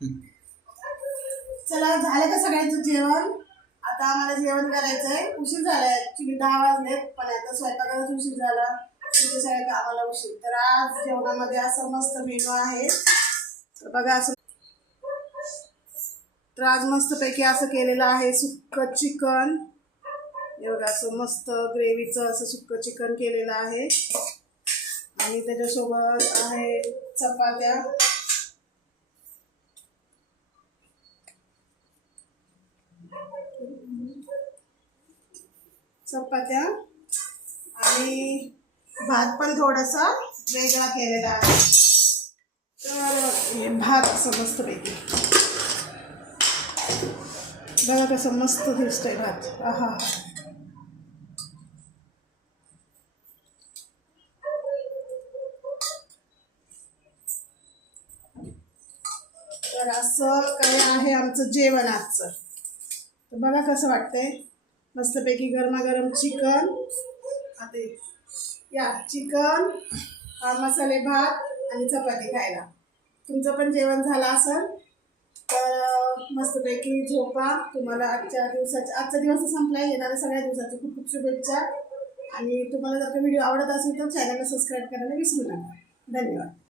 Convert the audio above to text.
चला, झालं का सगळ्यांचं जेवण? आता आम्हाला जेवण करायचंय. उशीर झालाय, ऍक्च्युली 10 वाजले, पण आता स्वयंपाकालाच उशीर झाला. तुमच्या सगळ्या कामाला उशीर. तर आज जेवणामध्ये असं मस्त मेनू आहे. तर बघा, असं तर आज मस्तपैकी असं केलेलं आहे सुक्कं चिकन. हे बघा, असं मस्त ग्रेव्हीचं असं सुक्कं चिकन केलेलं आहे. आणि त्याच्यासोबत आहे चपात्या. चपात्या आणि भात पण थोडासा वेगळा केलेला आहे. तर हे भात असं मस्तपैकी बघा कसं मस्त दिसतंय भात. आहा, तर असं काय आहे आमचं जेवण आजचं. तर बघा कसं वाटतंय. मस्तपैकी गरमागरम चिकन. आता या चिकन, मसाले भात आणि चपाती खायला. तुमचं पण जेवण झालं असेल तर मस्तपैकी झोपा. तुम्हाला आजचा दिवस संपला. येणाऱ्या सगळ्या दिवसाची खूप खूप शुभेच्छा. आणि तुम्हाला जर का व्हिडिओ आवडत असेल तर चॅनलला सबस्क्राईब करायला विसरू नका. धन्यवाद.